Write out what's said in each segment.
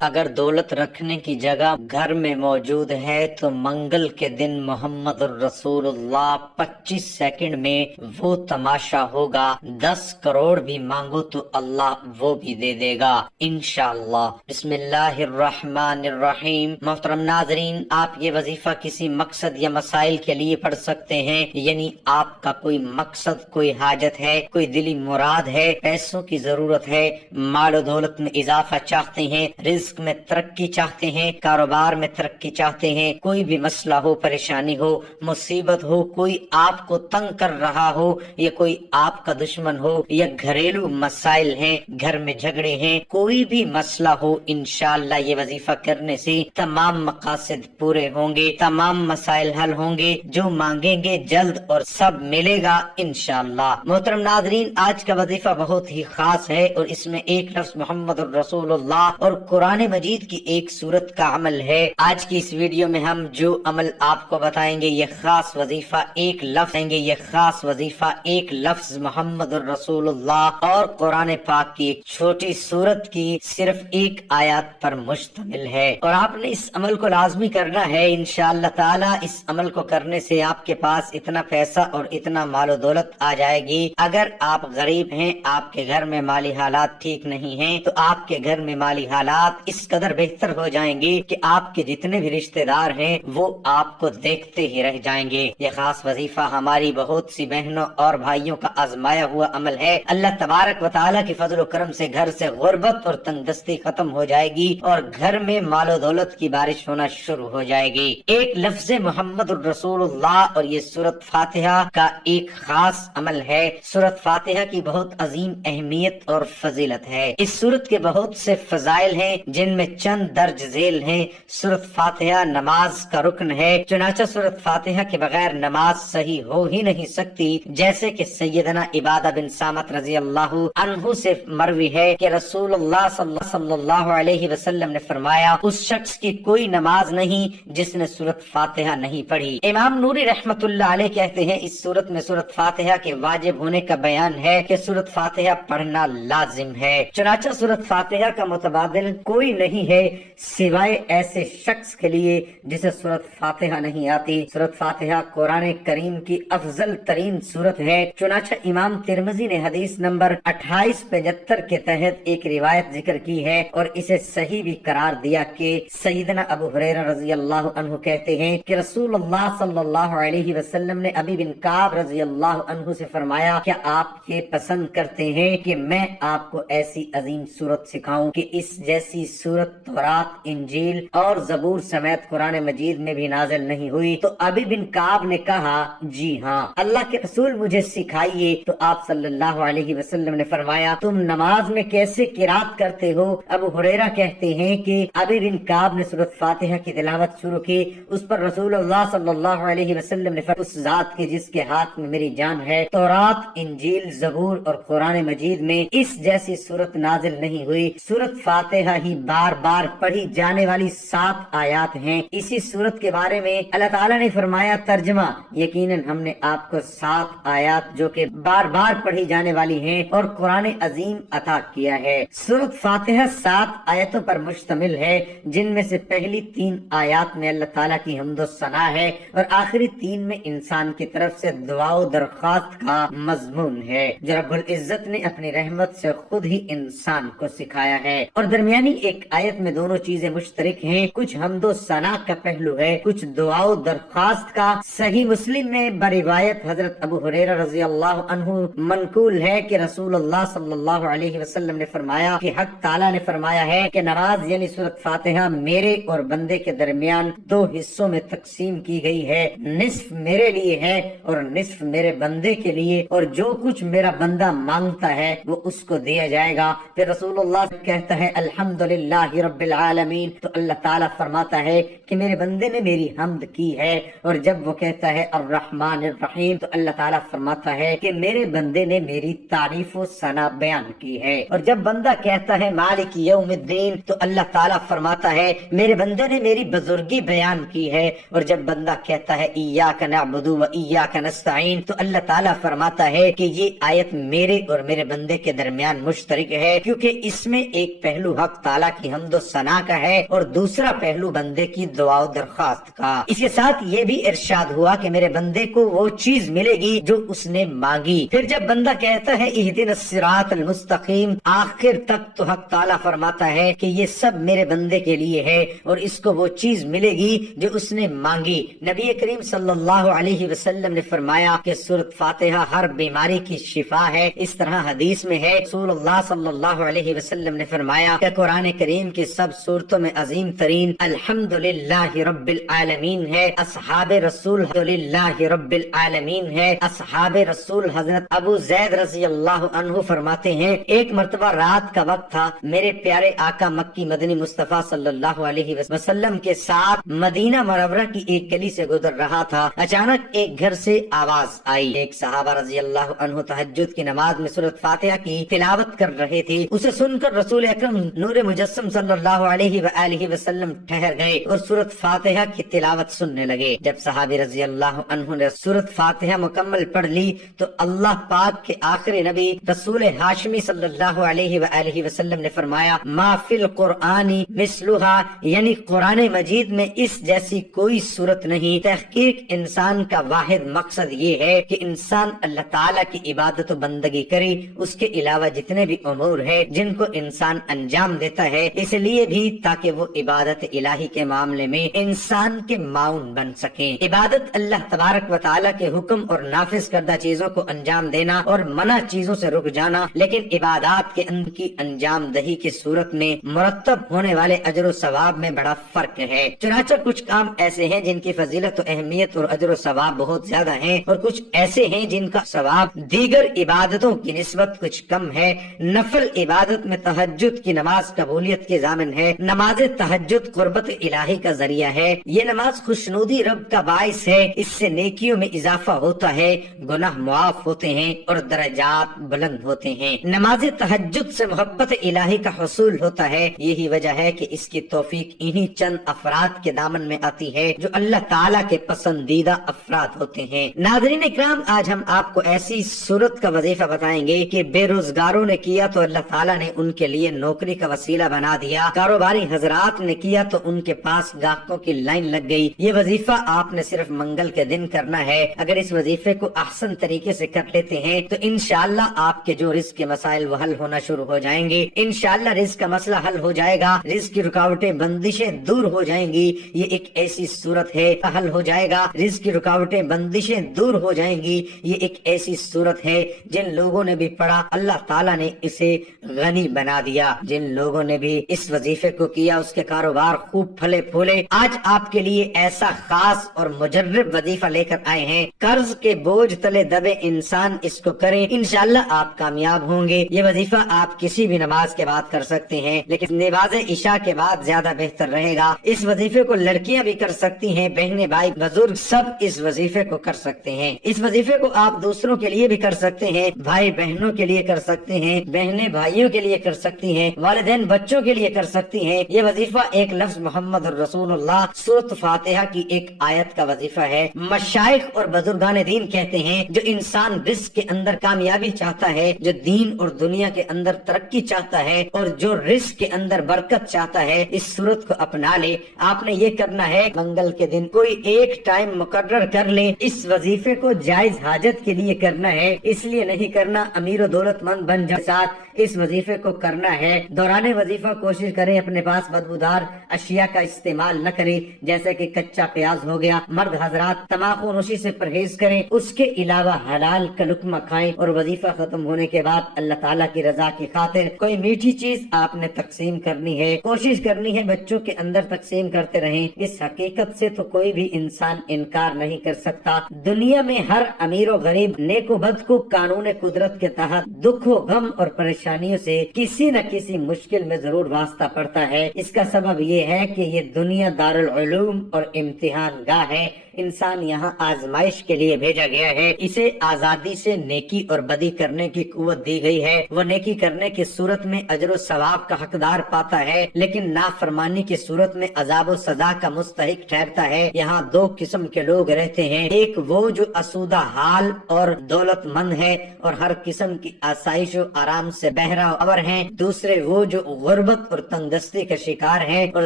اگر دولت رکھنے کی جگہ گھر میں موجود ہے تو منگل کے دن محمد الرسول اللہ 25 سیکنڈ میں وہ تماشا ہوگا. 10 کروڑ بھی مانگو تو اللہ وہ بھی دے دے گا انشاءاللہ. بسم اللہ الرحمن الرحیم. محترم ناظرین، آپ یہ وظیفہ کسی مقصد یا مسائل کے لیے پڑھ سکتے ہیں، یعنی آپ کا کوئی مقصد، کوئی حاجت ہے، کوئی دلی مراد ہے، پیسوں کی ضرورت ہے، مال و دولت میں اضافہ چاہتے ہیں، رزق میں ترقی چاہتے ہیں، کاروبار میں ترقی چاہتے ہیں، کوئی بھی مسئلہ ہو، پریشانی ہو، مصیبت ہو، کوئی آپ کو تنگ کر رہا ہو یا کوئی آپ کا دشمن ہو یا گھریلو مسائل ہیں، گھر میں جھگڑے ہیں، کوئی بھی مسئلہ ہو، انشاءاللہ یہ وظیفہ کرنے سے تمام مقاصد پورے ہوں گے، تمام مسائل حل ہوں گے، جو مانگیں گے جلد اور سب ملے گا انشاءاللہ. محترم ناظرین، آج کا وظیفہ بہت ہی خاص ہے اور اس میں ایک لفظ محمد الرسول اللہ اور قرآن مجید کی ایک سورت کا عمل ہے. آج کی اس ویڈیو میں ہم جو عمل آپ کو بتائیں گے، یہ خاص وظیفہ ایک لفظ دیں گے، یہ خاص وظیفہ ایک لفظ محمد الرسول اللہ اور قرآن پاک کی ایک چھوٹی سورت کی صرف ایک آیات پر مشتمل ہے، اور آپ نے اس عمل کو لازمی کرنا ہے انشاءاللہ تعالی. اس عمل کو کرنے سے آپ کے پاس اتنا پیسہ اور اتنا مال و دولت آ جائے گی. اگر آپ غریب ہیں، آپ کے گھر میں مالی حالات ٹھیک نہیں ہیں، تو آپ کے گھر میں مالی حالات اس قدر بہتر ہو جائیں گے کہ آپ کے جتنے بھی رشتہ دار ہیں وہ آپ کو دیکھتے ہی رہ جائیں گے. یہ خاص وظیفہ ہماری بہت سی بہنوں اور بھائیوں کا آزمایا ہوا عمل ہے. اللہ تبارک و تعالیٰ کی فضل و کرم سے گھر سے غربت اور تنگ دستی ختم ہو جائے گی اور گھر میں مال و دولت کی بارش ہونا شروع ہو جائے گی. ایک لفظ محمد الرسول اللہ اور یہ سورت فاتحہ کا ایک خاص عمل ہے. سورت فاتحہ کی بہت عظیم اہمیت اور فضیلت ہے. اس سورت کے بہت سے فضائل ہیں جن میں چند درج ذیل ہیں. سورت فاتحہ نماز کا رکن ہے، چنانچہ سورت فاتحہ کے بغیر نماز صحیح ہو ہی نہیں سکتی. جیسے کہ سیدنا عبادہ بن صامت رضی اللہ عنہ سے مروی ہے کہ رسول اللہ صلی اللہ علیہ وسلم نے فرمایا، اس شخص کی کوئی نماز نہیں جس نے سورت فاتحہ نہیں پڑھی. امام نوری رحمت اللہ علیہ کہتے ہیں اس سورت میں سورت فاتحہ کے واجب ہونے کا بیان ہے کہ سورت فاتحہ پڑھنا لازم ہے. چنانچہ سورت فاتحہ کا متبادل کوئی نہیں ہے سوائے ایسے شخص کے لیے جسے سورت فاتحہ نہیں آتی. سورت فاتحہ قرآن کریم کی افضل ترین سورت ہے. چنانچہ امام ترمذی نے حدیث نمبر 2875 کے تحت ایک روایت ذکر کی ہے اور اسے صحیح بھی قرار دیا کہ سیدنا ابو ہریرہ رضی اللہ عنہ کہتے ہیں کہ رسول اللہ صلی اللہ علیہ وسلم نے ابی بن کعب رضی اللہ عنہ سے فرمایا، کیا آپ یہ پسند کرتے ہیں کہ میں آپ کو ایسی عظیم سورت سکھاؤں کہ اس جیسی سورت تورات، انجیل اور زبور سمیت قرآن مجید میں بھی نازل نہیں ہوئی؟ تو ابی بن کعب نے کہا، جی ہاں اللہ کے رسول مجھے سکھائیے. تو آپ صلی اللہ علیہ وسلم نے فرمایا، تم نماز میں کیسے قرات کرتے ہو؟ ابو ہریرہ کہتے ہیں کہ ابی بن کعب نے سورت فاتحہ کی تلاوت شروع کی. اس پر رسول اللہ صلی اللہ علیہ وسلم نے فرمایا، اس ذات کے جس کے ہاتھ میں میری جان ہے، تورات، انجیل، زبور اور قرآن مجید میں اس جیسی سورت نازل نہیں ہوئی. سورت فاتحہ ہی بار بار پڑھی جانے والی 7 آیات ہیں. اسی سورت کے بارے میں اللہ تعالیٰ نے فرمایا، ترجمہ، یقیناً ہم نے آپ کو 7 آیات جو کہ بار بار پڑھی جانے والی ہیں اور قرآن عظیم عطا کیا ہے. سورت فاتحہ 7 آیتوں پر مشتمل ہے، جن میں سے پہلی 3 آیات میں اللہ تعالیٰ کی حمد و ثنا ہے اور آخری 3 میں انسان کی طرف سے دعا و درخواست کا مضمون ہے جو رب العزت نے اپنی رحمت سے خود ہی انسان کو سکھایا ہے. اور درمیانی ایک آیت میں دونوں چیزیں مشترک ہیں، کچھ حمد و ثنا کا پہلو ہے، کچھ دعا و درخواست کا. صحیح مسلم میں بروایت حضرت ابو ہریرہ رضی اللہ عنہ منقول ہے کہ رسول اللہ صلی اللہ علیہ وسلم نے فرمایا کہ حق تعالیٰ نے فرمایا ہے کہ نماز یعنی سورت فاتحہ میرے اور بندے کے درمیان 2 حصوں میں تقسیم کی گئی ہے، نصف میرے لیے ہے اور نصف میرے بندے کے لیے، اور جو کچھ میرا بندہ مانگتا ہے وہ اس کو دیا جائے گا. پھر رسول اللہ کہتا ہے الحمدللہ رب العالمین، تو اللہ تعالیٰ فرماتا ہے کہ میرے بندے نے میری حمد کی ہے. اور جب وہ کہتا ہے الرحمن الرحیم، تو اللہ تعالیٰ فرماتا ہے کہ میرے بندے نے میری تعریف و ثنا بیان کی ہے. اور جب بندہ کہتا ہے مالک یوم الدین، تو اللہ تعالیٰ فرماتا ہے میرے بندے نے میری بزرگی بیان کی ہے. اور جب بندہ کہتا ہے ایاک نعبد و ایاک نستعین، تو اللہ تعالیٰ فرماتا ہے کہ یہ آیت میرے اور میرے بندے کے درمیان مشترک ہے، کیونکہ اس میں ایک پہلو حق تعالیٰ کی حمد و ثنا کا ہے اور دوسرا پہلو بندے کی دعا و درخواست کا۔ اس کے ساتھ یہ بھی ارشاد ہوا کہ میرے بندے کو وہ چیز ملے گی جو اس نے مانگی۔ پھر جب بندہ کہتا ہے اہدنا الصراط المستقیم، آخر تک تو حق تعالیٰ فرماتا ہے کہ یہ سب میرے بندے کے لیے ہے اور اس کو وہ چیز ملے گی جو اس نے مانگی۔ نبی کریم صلی اللہ علیہ وسلم نے فرمایا کہ سورۃ فاتحہ ہر بیماری کی شفا ہے۔ اس طرح حدیث میں ہے رسول اللہ صلی اللہ علیہ وسلم نے فرمایا کہ قرآن کریم کی سب سورتوں میں عظیم ترین الحمدللہ رب العالمین ہے، اصحاب رسول الحمدللہ رب العالمین ہے۔ اصحاب رسول حضرت ابو زید رضی اللہ عنہ فرماتے ہیں ایک مرتبہ رات کا وقت تھا، میرے پیارے آقا مکی مدنی مصطفیٰ صلی اللہ علیہ وسلم کے ساتھ مدینہ منورہ کی ایک گلی سے گزر رہا تھا۔ اچانک ایک گھر سے آواز آئی، ایک صحابہ رضی اللہ عنہ تہجد کی نماز میں سورۃ فاتحہ کی تلاوت کر رہے تھے۔ اسے سن کر رسول اکرم نور مجسم صلی اللہ علیہ وآلہ وسلم ٹھہر گئے اور سورۃ فاتحہ کی تلاوت سننے لگے۔ جب صحابی رضی اللہ عنہ نے سورۃ فاتحہ مکمل پڑھ لی تو اللہ پاک کے آخری نبی رسول ہاشمی صلی اللہ علیہ وآلہ وسلم نے فرمایا ما فی القرآن مثلھا، یعنی قرآن مجید میں اس جیسی کوئی صورت نہیں۔ تحقیق انسان کا واحد مقصد یہ ہے کہ انسان اللہ تعالیٰ کی عبادت و بندگی کرے، اس کے علاوہ جتنے بھی امور ہے جن کو انسان انجام دیتا ہے اس لیے بھی تاکہ وہ عبادت الہی کے معاملے میں انسان کے معاون بن سکیں۔ عبادت اللہ تبارک و تعالیٰ کے حکم اور نافذ کردہ چیزوں کو انجام دینا اور منع چیزوں سے رک جانا، لیکن عبادات کے ان کی انجام دہی کی صورت میں مرتب ہونے والے اجر و ثواب میں بڑا فرق ہے۔ چنانچہ کچھ کام ایسے ہیں جن کی فضیلت و اہمیت اور اجر و ثواب بہت زیادہ ہیں، اور کچھ ایسے ہیں جن کا ثواب دیگر عبادتوں کی نسبت کچھ کم ہے۔ نفل عبادت میں تہجد کی نماز قبولیت کے ضامن ہے۔ نماز تہجد قربت الہی کا ذریعہ ہے۔ یہ نماز خوشنودی رب کا باعث ہے، اس سے نیکیوں میں اضافہ ہوتا ہے، گناہ معاف ہوتے ہیں اور درجات بلند ہوتے ہیں۔ نماز تہجد سے محبت الہی کا حصول ہوتا ہے، یہی وجہ ہے کہ اس کی توفیق انہی چند افراد کے دامن میں آتی ہے جو اللہ تعالیٰ کے پسندیدہ افراد ہوتے ہیں۔ ناظرین اکرام، آج ہم آپ کو ایسی صورت کا وظیفہ بتائیں گے کہ بے روزگاروں نے کیا تو اللہ تعالیٰ نے ان کے لیے نوکری کا وسیلہ بنا دیا، کاروباری حضرات نے کیا تو ان کے پاس گاہکوں کی لائن لگ گئی۔ یہ وظیفہ آپ نے صرف منگل کے دن کرنا ہے۔ اگر اس وظیفے کو احسن طریقے سے کر لیتے ہیں تو انشاءاللہ آپ کے جو رزق کے مسائل وہ حل ہونا شروع ہو جائیں گے۔ انشاءاللہ رزق کا مسئلہ حل ہو جائے گا، رزق کی رکاوٹیں بندشیں دور ہو جائیں گی۔ یہ ایک ایسی صورت ہے حل ہو جائے گا، رزق کی رکاوٹیں بندشیں دور ہو جائیں گی۔ یہ ایک ایسی صورت ہے جن لوگوں نے بھی پڑھا اللہ تعالیٰ نے اسے غنی بنا دیا، جن لوگوں نے بھی اس وظیفے کو کیا اس کے کاروبار خوب پھلے پھولے۔ آج آپ کے لیے ایسا خاص اور مجرب وظیفہ لے کر آئے ہیں، قرض کے بوجھ تلے دبے انسان اس کو کریں، انشاءاللہ آپ کامیاب ہوں گے۔ یہ وظیفہ آپ کسی بھی نماز کے بعد کر سکتے ہیں، لیکن نماز عشاء کے بعد زیادہ بہتر رہے گا۔ اس وظیفے کو لڑکیاں بھی کر سکتی ہیں، بہنیں بھائی بزرگ سب اس وظیفے کو کر سکتے ہیں۔ اس وظیفے کو آپ دوسروں کے لیے بھی کر سکتے ہیں، بھائی بہنوں کے لیے کر سکتے ہیں، بہنیں بھائیوں کے لیے کر سکتی ہیں، والدین بچوں کے لیے کر سکتی ہیں۔ یہ وظیفہ ایک لفظ محمد الرسول اللہ سورۃ فاتحہ کی ایک آیت کا وظیفہ ہے۔ مشائخ اور بزرگان دین کہتے ہیں جو انسان رزق کے اندر کامیابی چاہتا ہے، جو دین اور دنیا کے اندر ترقی چاہتا ہے اور جو رزق کے اندر برکت چاہتا ہے، اس صورت کو اپنا لے۔ آپ نے یہ کرنا ہے، منگل کے دن کوئی ایک ٹائم مقرر کر لیں۔ اس وظیفے کو جائز حاجت کے لیے کرنا ہے، اس لیے نہیں کرنا امیر و دولت مند بن جائے ساتھ اس وظیفے کو کرنا ہے۔ دوران وظیفہ کوشش کریں اپنے پاس بدبودار اشیاء کا استعمال نہ کریں، جیسے کہ کچا پیاز ہو گیا۔ مرد حضرات تمباکو نوشی سے پرہیز کریں، اس کے علاوہ حلال کا لقمہ کھائیں، اور وظیفہ ختم ہونے کے بعد اللہ تعالیٰ کی رضا کی خاطر کوئی میٹھی چیز آپ نے تقسیم کرنی ہے، کوشش کرنی ہے بچوں کے اندر تقسیم کرتے رہیں۔ اس حقیقت سے تو کوئی بھی انسان انکار نہیں کر سکتا، دنیا میں ہر امیر و غریب، نیک و بد کو قانون قدرت کے تحت دکھ و غم اور پریشانیوں سے کسی نہ کسی مشکل میں ضرور واسطہ پڑتا ہے۔ اس کا سبب یہ ہے کہ یہ دنیا دارالعلوم اور امتحان گاہ ہے، انسان یہاں آزمائش کے لیے بھیجا گیا ہے، اسے آزادی سے نیکی اور بدی کرنے کی قوت دی گئی ہے، وہ نیکی کرنے کی صورت میں اجر و ثواب کا حقدار پاتا ہے، لیکن نافرمانی کی صورت میں عذاب و سزا کا مستحق ٹھہرتا ہے۔ یہاں دو قسم کے لوگ رہتے ہیں، ایک وہ جو اسودہ حال اور دولت مند ہے اور ہر قسم کی آسائش و آرام سے بہرہ ہیں، دوسرے وہ جو غربت اور تنگدستی کا شکار ہیں اور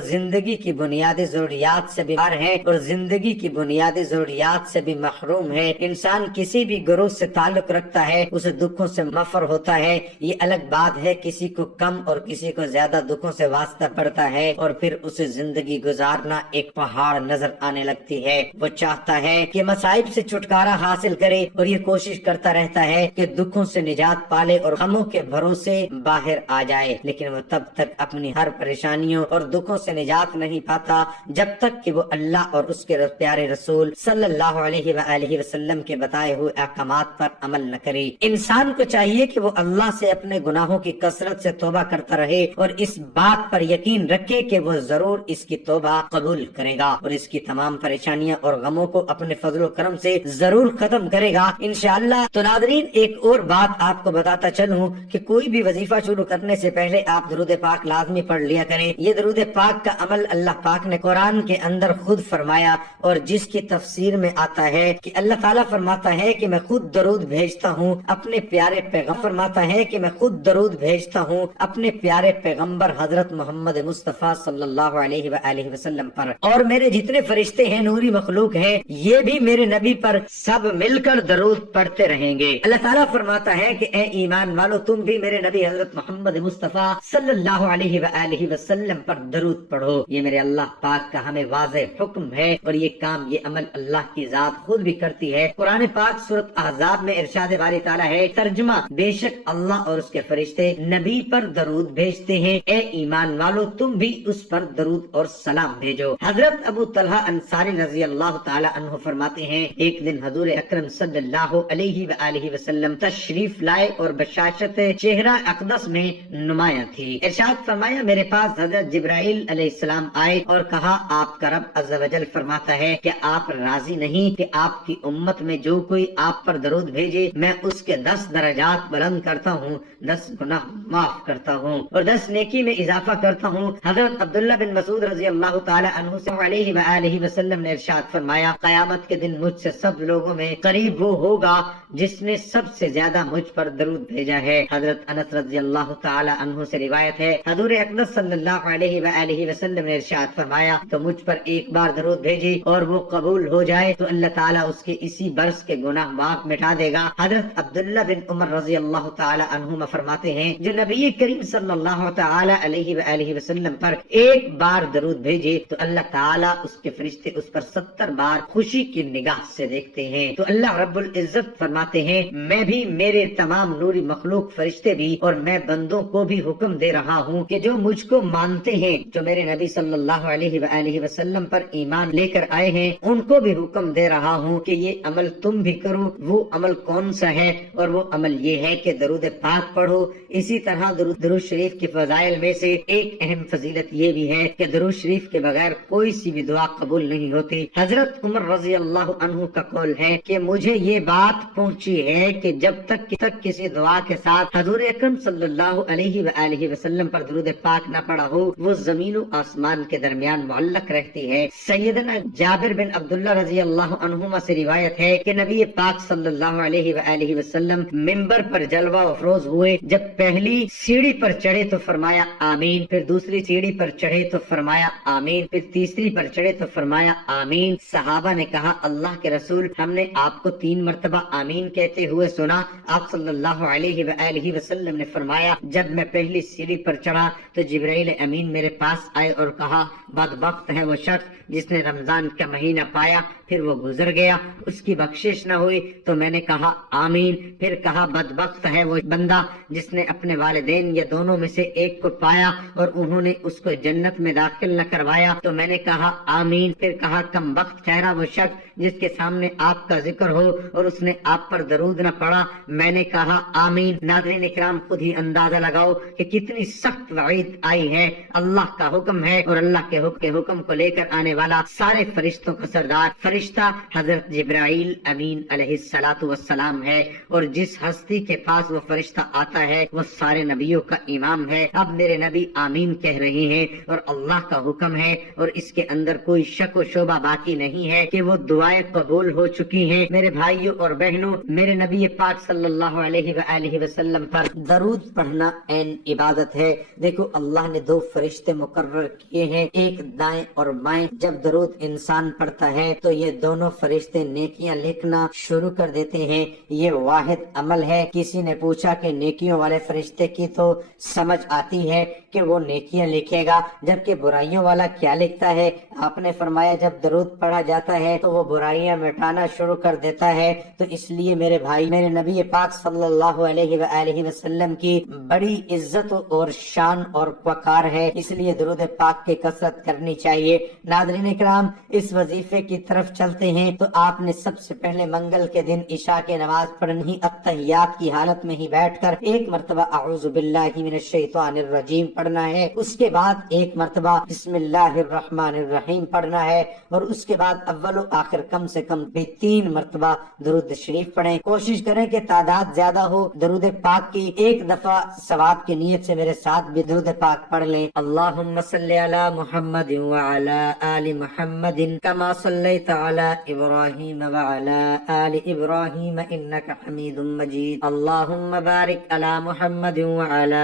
زندگی کی بنیادی ضروریات سے بیمار ہیں اور زندگی کی بنیادی ضروریات سے بھی محروم ہے۔ انسان کسی بھی گروہ سے تعلق رکھتا ہے، اسے دکھوں سے مفر ہوتا ہے، یہ الگ بات ہے کسی کو کم اور کسی کو زیادہ دکھوں سے واسطہ پڑتا ہے اور پھر اسے زندگی گزارنا ایک پہاڑ نظر آنے لگتی ہے۔ وہ چاہتا ہے کہ مصائب سے چھٹکارا حاصل کرے اور یہ کوشش کرتا رہتا ہے کہ دکھوں سے نجات پالے اور غموں کے بھروسے باہر آ جائے، لیکن وہ تب تک اپنی ہر پریشانیوں اور دکھوں سے نجات نہیں پاتا جب تک کہ وہ اللہ اور اس کے پیارے رسول صلی اللہ علیہ وآلہ وسلم کے بتائے ہوئے احکامات پر عمل نہ کرے۔ انسان کو چاہیے کہ وہ اللہ سے اپنے گناہوں کی کثرت سے توبہ کرتا رہے اور اس بات پر یقین رکھے کہ وہ ضرور اس کی توبہ قبول کرے گا اور اس کی تمام پریشانیاں اور غموں کو اپنے فضل و کرم سے ضرور ختم کرے گا انشاءاللہ۔ تو ناظرین، ایک اور بات آپ کو بتاتا چلوں کہ کوئی بھی وظیفہ شروع کرنے سے پہلے آپ درود پاک لازمی پڑھ لیا کریں۔ یہ درود پاک کا عمل اللہ پاک نے قرآن کے اندر خود فرمایا اور جس کی تفسیر میں آتا ہے کہ اللہ تعالیٰ فرماتا ہے کہ میں خود درود بھیجتا ہوں اپنے پیارے پیغمبر فرماتا ہے کہ میں خود درود بھیجتا ہوں اپنے پیارے پیغمبر حضرت محمد مصطفیٰ صلی اللہ علیہ وآلہ وسلم پر، اور میرے جتنے فرشتے ہیں، نوری مخلوق ہیں، یہ بھی میرے نبی پر سب مل کر درود پڑھتے رہیں گے۔ اللہ تعالیٰ فرماتا ہے کہ اے ایمان والو، تم بھی میرے نبی حضرت محمد مصطفیٰ صلی اللہ علیہ وآلہ وسلم پر درود پڑھو۔ یہ میرے اللہ پاک کا ہمیں واضح حکم ہے اور یہ کام، یہ عمل اللہ کی ذات خود بھی کرتی ہے۔ قرآن پاک سورۃ احزاب میں ارشاد باری تعالیٰ ہے، ترجمہ: بے شک اللہ اور اس کے فرشتے نبی پر درود بھیجتے ہیں، اے ایمان والو تم بھی اس پر درود اور سلام بھیجو۔ حضرت ابو طلحہ انصاری رضی اللہ تعالی عنہ فرماتے ہیں، ایک دن حضور اکرم صلی اللہ علیہ وآلہ وسلم تشریف لائے اور بشاشت چہرہ اقدس میں نمایاں تھی۔ ارشاد فرمایا، میرے پاس حضرت جبرائیل علیہ السلام آئے اور کہا، آپ کا رب عز و جل فرماتا ہے کہ آپ راضی نہیں کہ آپ کی امت میں جو کوئی آپ پر درود بھیجے میں اس کے 10 درجات بلند کرتا ہوں، 10 گناہ معاف کرتا ہوں اور 10 نیکی میں اضافہ کرتا ہوں۔ حضرت عبداللہ بن مسعود رضی اللہ تعالی عنہ سے علیہ وآلہ وسلم نے ارشاد فرمایا، قیامت کے دن مجھ سے سب لوگوں میں قریب وہ ہوگا جس نے سب سے زیادہ مجھ پر درود بھیجا ہے۔ حضرت انس رضی اللہ تعالی عنہ سے روایت ہے، حضور اقدس صلی اللہ علیہ وآلہ وسلم نے ارشاد فرمایا، تو مجھ پر ایک بار درود بھیجے اور وہ قبول ہو جائے تو اللہ تعالیٰ اس کے اسی برس کے گناہ معاف مٹا دے گا۔ حضرت عبداللہ بن عمر رضی اللہ تعالی عنہما فرماتے ہیں، جو نبی کریم صلی اللہ تعالی علیہ وآلہ وسلم پر ایک بار درود بھیجے تو اللہ تعالیٰ اس کے فرشتے اس پر 70 بار خوشی کی نگاہ سے دیکھتے ہیں۔ تو اللہ رب العزت فرماتے ہیں، میں بھی، میرے تمام نوری مخلوق فرشتے بھی اور میں بندوں کو بھی حکم دے رہا ہوں کہ جو مجھ کو مانتے ہیں، جو میرے نبی صلی اللہ علیہ وآلہ وسلم پر ایمان لے کر آئے ہیں، ان کو بھی حکم دے رہا ہوں کہ یہ عمل تم بھی کرو۔ وہ عمل کون سا ہے؟ اور وہ عمل یہ ہے کہ درود پاک پڑھو۔ اسی طرح درود شریف کی فضائل میں سے ایک اہم فضیلت یہ بھی ہے کہ درود شریف کے بغیر کوئی سی بھی دعا قبول نہیں ہوتی۔ حضرت عمر رضی اللہ عنہ کا قول ہے کہ مجھے یہ بات پہنچی ہے کہ جب تک کسی دعا کے ساتھ حضور اکرم صلی اللہ علیہ وآلہ وسلم پر درود پاک نہ پڑا ہو، وہ زمین و آسمان کے درمیان معلق رہتی ہے۔ سیدنا جابر بن عبداللہ رضی اللہ عنہما سے روایت ہے کہ نبی پاک صلی اللہ علیہ وآلہ وسلم منبر پر جلوہ افروز ہوئے، جب پہلی سیڑھی پر چڑھے تو فرمایا آمین، پھر دوسری سیڑھی پر چڑھے تو فرمایا آمین، پھر تیسری پر چڑھے تو فرمایا آمین۔ صحابہ نے کہا، اللہ کے رسول، ہم نے آپ کو 3 مرتبہ آمین کہتے ہوئے سنا۔ آپ صلی اللہ علیہ وآلہ وسلم نے فرمایا، جب میں پہلی سیڑھی پر چڑھا تو جبرائیل امین میرے پاس آئے اور کہا، بدبخت ہے وہ شخص جس نے رمضان کا مہینہ پایا پھر وہ گزر گیا، اس کی بخشش نہ ہوئی۔ تو میں نے کہا آمین، پھر کہا، بدبخت ہے وہ بندہ جس نے اپنے والدین یا دونوں میں سے ایک کو پایا اور انہوں نے اس کو جنت میں داخل نہ کروایا۔ تو میں نے کہا آمین، پھر کہا، کم بخت ٹھہرا وہ شخص جس کے سامنے آپ کا ذکر ہو اور اس نے آپ پر درود نہ پڑا۔ میں نے کہا آمین۔ ناظرین اکرام، خود ہی اندازہ لگاؤ کہ کتنی سخت وعید آئی ہے۔ اللہ کا حکم ہے اور اللہ کے حکم کو لے کر آنے والا سارے فرشتوں کا سردار فرشتہ حضرت جبرائیل امین علیہ الصلوۃ والسلام ہے، اور جس ہستی کے پاس وہ فرشتہ آتا ہے وہ سارے نبیوں کا امام ہے۔ اب میرے نبی آمین کہہ رہے ہیں اور اللہ کا حکم ہے، اور اس کے اندر کوئی شک و شبہ باقی نہیں ہے کہ وہ دعائیں قبول ہو چکی ہیں۔ میرے بھائیوں اور بہنوں، میرے نبی پاک صلی اللہ علیہ وآلہ وسلم پر درود پڑھنا عین عبادت ہے۔ دیکھو اللہ نے دو فرشتے مقرر کیے ہیں، ایک دائیں اور بائیں۔ جب درود انسان پڑھتا ہے تو یہ دونوں فرشتے نیکیاں لکھنا شروع کر دیتے ہیں۔ یہ واحد عمل ہے۔ کسی نے پوچھا کہ نیکیوں والے فرشتے کی تو سمجھ آتی ہے کہ وہ نیکیاں لکھے گا، جبکہ برائیوں والا کیا لکھتا ہے؟ آپ نے فرمایا جب درود پڑھا جاتا ہے تو وہ برائیاں مٹانا شروع کر دیتا ہے۔ تو اس لیے میرے بھائی، میرے نبی پاک صلی اللہ علیہ وآلہ وسلم کی بڑی عزت اور شان اور وقار ہے، اس لیے درود پاک کی کثرت کرنی چاہیے۔ ناظرین اکرام، اس وظیفے کی طرف چلتے ہیں تو آپ نے سب سے پہلے منگل کے دن عشاء کی نماز پڑھنی، اتحیات کی حالت میں ہی بیٹھ کر ایک مرتبہ اعوذ باللہ من الشیطان الرجیم پڑھنا ہے، اس کے بعد ایک مرتبہ بسم اللہ الرحمن الرحیم پڑھنا ہے، اور اس کے بعد اول و آخر کم سے کم بھی 3 مرتبہ درود شریف پڑھیں۔ کوشش کریں کہ تعداد زیادہ ہو درود پاک کی۔ ایک دفعہ ثواب کی نیت سے میرے ساتھ بھی درود پاک پڑھ لیں۔ اللہم صلی علی محمد وعلی آل محمد کما صلیت علی ابراہیم وعلی آل ابراہیم انک حمید مجید۔ اللہم بارک علی محمد وعلی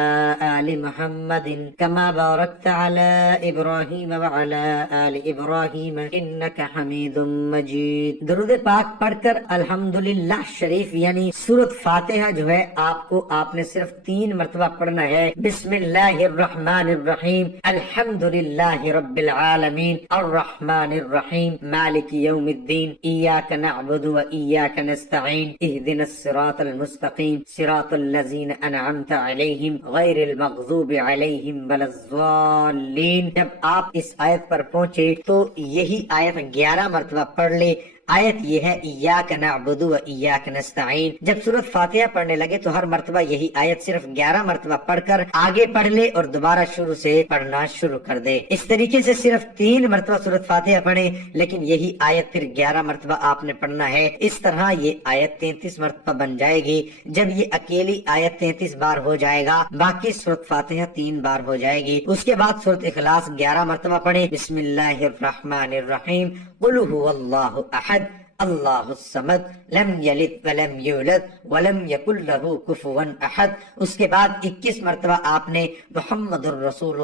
آل محمد کما بارکت علی ابراہیم وعلی آل ابراہیم انک حمید مجید۔ درود پاک پڑھ کر الحمدللہ شریف یعنی سورۃ فاتحہ جو ہے آپ نے صرف 3 مرتبہ پڑھنا ہے۔ بسم اللہ الرحمن الرحیم الحمدللہ رب العالمین الرحمن الرحیم مالک یوم الدین ایاک نعبد و ایاک نستعین اہدنا الصراط المستقیم صراط الذین انعمت علیہم غیر المغضوب علیہم ولا الضالین۔ جب آپ اس آیت پر پہنچے تو یہی آیت 11 مرتبہ پڑھ لے۔ آیت یہ ہے ایاک نعبد و ایاک نستعین۔ جب سورۃ فاتحہ پڑھنے لگے تو ہر مرتبہ یہی آیت صرف 11 مرتبہ پڑھ کر آگے پڑھ لے اور دوبارہ شروع سے پڑھنا شروع کر دے۔ اس طریقے سے صرف 3 مرتبہ سورۃ فاتحہ پڑھیں، لیکن یہی آیت پھر 11 مرتبہ آپ نے پڑھنا ہے۔ اس طرح یہ آیت 33 مرتبہ بن جائے گی۔ جب یہ اکیلی آیت 33 بار ہو جائے گا، باقی سورۃ فاتحہ 3 بار ہو جائے گی۔ اس کے بعد سورۃ اخلاص 11 مرتبہ پڑھیں۔ بسم اللہ الرحمن الرحیم قل هو اللہ احد اللہ الصمد لم یلد ولم یولد ولم یکن له کفوا احد۔ اس کے بعد 21 مرتبہ آپ نے محمد الرسول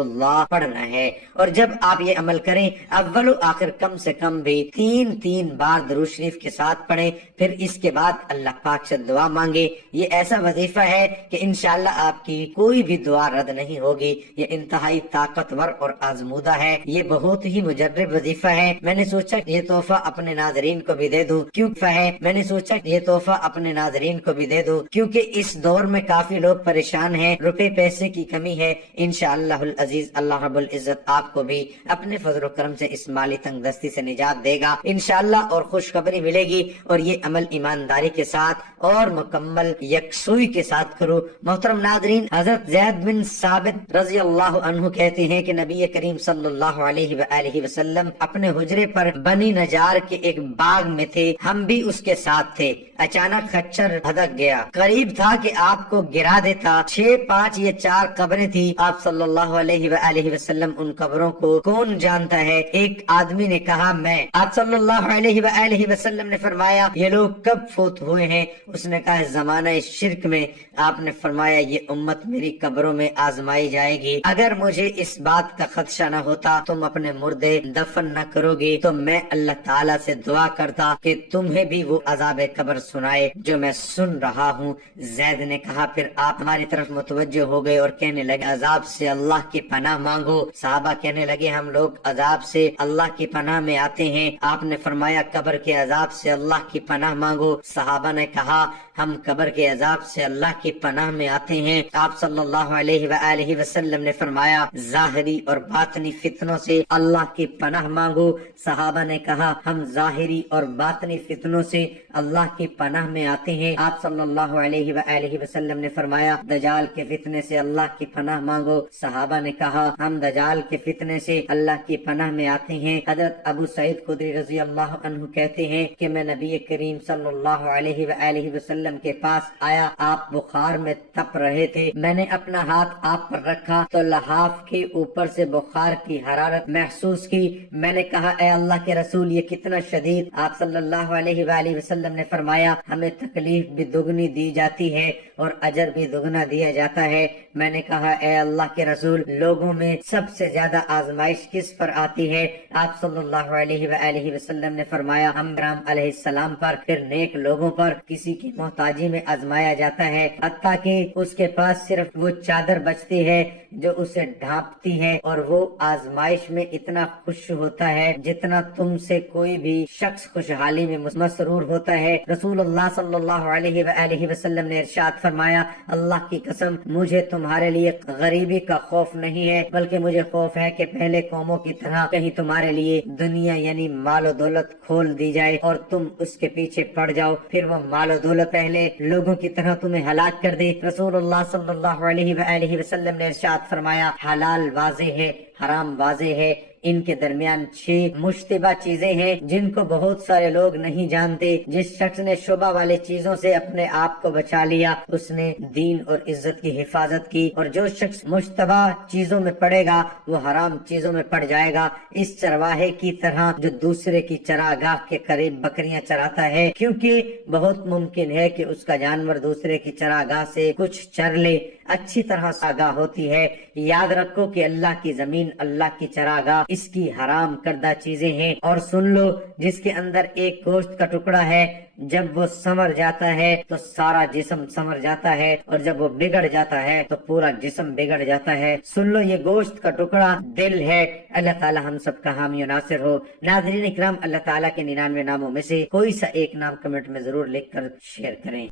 اللہ پڑھنا ہے۔ اور جب آپ یہ عمل کریں، اول و آخر کم سے کم بھی 3 بار درود شریف کے ساتھ پڑھیں، پھر اس کے بعد اللہ پاک سے دعا مانگے۔ یہ ایسا وظیفہ ہے کہ انشاءاللہ آپ کی کوئی بھی دعا رد نہیں ہوگی۔ یہ انتہائی طاقتور اور آزمودہ ہے، یہ بہت ہی مجرب وظیفہ ہے۔ میں نے سوچا یہ تحفہ اپنے ناظرین کو بھی دے دوں، کیونکہ اس دور میں کافی لوگ پریشان ہیں، روپے پیسے کی کمی ہے۔ انشاءاللہ العزیز اللہ رب العزت آپ کو بھی اپنے فضل و کرم سے اس مالی تنگ دستی سے نجات دے گا انشاءاللہ، اور خوشخبری ملے گی۔ اور یہ عمل ایمانداری کے ساتھ اور مکمل یکسوئی کے ساتھ کرو۔ محترم ناظرین، حضرت زید بن ثابت رضی اللہ عنہ کہتے ہیں کہ نبی کریم صلی اللہ علیہ وآلہ وسلم اپنے حجرے پر بنی نجار کے ایک باغ میں تھے، ہم بھی اس کے ساتھ تھے۔ اچانک خچر بھدک گیا، قریب تھا کہ آپ کو گرا دیتا۔ 6 5 یا 4 قبریں تھی۔ آپ صلی اللہ علیہ وآلہ وسلم ان قبروں کو کون جانتا ہے؟ ایک آدمی نے کہا میں۔ آپ صلی اللہ علیہ وآلہ وسلم نے فرمایا یہ لوگ کب فوت ہوئے ہیں؟ اس نے کہا زمانہ شرک میں۔ آپ نے فرمایا یہ امت میری قبروں میں آزمائی جائے گی، اگر مجھے اس بات کا خدشہ نہ ہوتا تم اپنے مردے دفن نہ کرو گی تو میں اللہ تعالیٰ سے دعا کرتا کہ تمہیں بھی وہ عذاب قبر سنائے جو میں سن رہا ہوں۔ زید نے کہا پھر آپ ہماری طرف متوجہ ہو گئے اور کہنے لگے عذاب سے اللہ کی پناہ مانگو۔ صحابہ کہنے لگے ہم لوگ عذاب سے اللہ کی پناہ میں آتے ہیں۔ آپ نے فرمایا قبر کے عذاب سے اللہ کی پناہ مانگو۔ صحابہ نے کہا ہم قبر کے عذاب سے اللہ کی پناہ میں آتے ہیں۔ آپ صلی اللہ علیہ وآلہ وسلم نے فرمایا ظاہری اور باطنی فتنوں سے اللہ کی پناہ مانگو۔ صحابہ نے کہا ہم ظاہری اور باطنی فتنوں سے اللہ کی پناہ میں آتے ہیں۔ آپ صلی اللہ علیہ وآلہ وسلم نے فرمایا دجال کے فتنے سے اللہ کی پناہ مانگو۔ صحابہ نے کہا ہم دجال کے فتنے سے اللہ کی پناہ میں آتے ہیں۔ حضرت ابو سعید خدری رضی اللہ عنہ کہتے ہیں کہ میں نبی کریم صلی اللہ علیہ وآلہ وسلم کے پاس آیا، آپ بخار میں تپ رہے تھے، میں نے اپنا ہاتھ آپ پر رکھا تو لحاف کے اوپر سے بخار کی حرارت محسوس کی۔ میں نے کہا اے اللہ کے رسول یہ کتنا شدید۔ آپ صلی اللہ علیہ وآلہ وسلم نے فرمایا ہمیں تکلیف بھی دگنی دی جاتی ہے اور اجر بھی دگنا دیا جاتا ہے۔ میں نے کہا اے اللہ کے رسول لوگوں میں سب سے زیادہ آزمائش کس پر آتی ہے؟ آپ صلی اللہ علیہ وآلہ وسلم نے فرمایا انبیاء علیہ السلام پر، پھر نیک لوگوں پر کسی کی محتاجی میں آزمایا جاتا ہے، حتیٰ کہ اس کے پاس صرف وہ چادر بچتی ہے جو اسے ڈھانپتی ہے اور وہ آزمائش میں اتنا خوش ہوتا ہے جتنا تم سے کوئی بھی شخص خوشحالی میں مسرور ہوتا ہے۔ رسول اللہ صلی اللہ علیہ وآلہ وسلم نے ارشاد فرمایا اللہ کی قسم مجھے تمہارے لیے غریبی کا خوف نہیں ہے، بلکہ مجھے خوف ہے کہ پہلے قوموں کی طرح کہیں تمہارے لیے دنیا یعنی مال و دولت کھول دی جائے اور تم اس کے پیچھے پڑ جاؤ، پھر وہ مال و دولت پہلے لوگوں کی طرح تمہیں ہلاک کر دے۔ رسول اللہ صلی اللہ علیہ وآلہ وسلم نے ارشاد فرمایا حلال واضح ہے، حرام واضح ہے، ان کے درمیان 6 مشتبہ چیزیں ہیں جن کو بہت سارے لوگ نہیں جانتے۔ جس شخص نے شبہ والے چیزوں سے اپنے آپ کو بچا لیا اس نے دین اور عزت کی حفاظت کی، اور جو شخص مشتبہ چیزوں میں پڑے گا وہ حرام چیزوں میں پڑ جائے گا، اس چرواہے کی طرح جو دوسرے کی چراگاہ کے قریب بکریاں چراتا ہے، کیونکہ بہت ممکن ہے کہ اس کا جانور دوسرے کی چراگاہ سے کچھ چر لے۔ اچھی طرح آگاہ ہوتی ہے، یاد رکھو کہ اللہ کی زمین اللہ کی چراگاہ اس کی حرام کردہ چیزیں ہیں، اور سن لو جس کے اندر ایک گوشت کا ٹکڑا ہے جب وہ سمر جاتا ہے تو سارا جسم سمر جاتا ہے، اور جب وہ بگڑ جاتا ہے تو پورا جسم بگڑ جاتا ہے۔ سن لو یہ گوشت کا ٹکڑا دل ہے۔ اللہ تعالی ہم سب کا حامی و ناصر ہو۔ ناظرین اکرام اللہ تعالیٰ کے 99 ناموں میں سے کوئی سا ایک نام کمنٹ میں ضرور لکھ کر شیئر کریں۔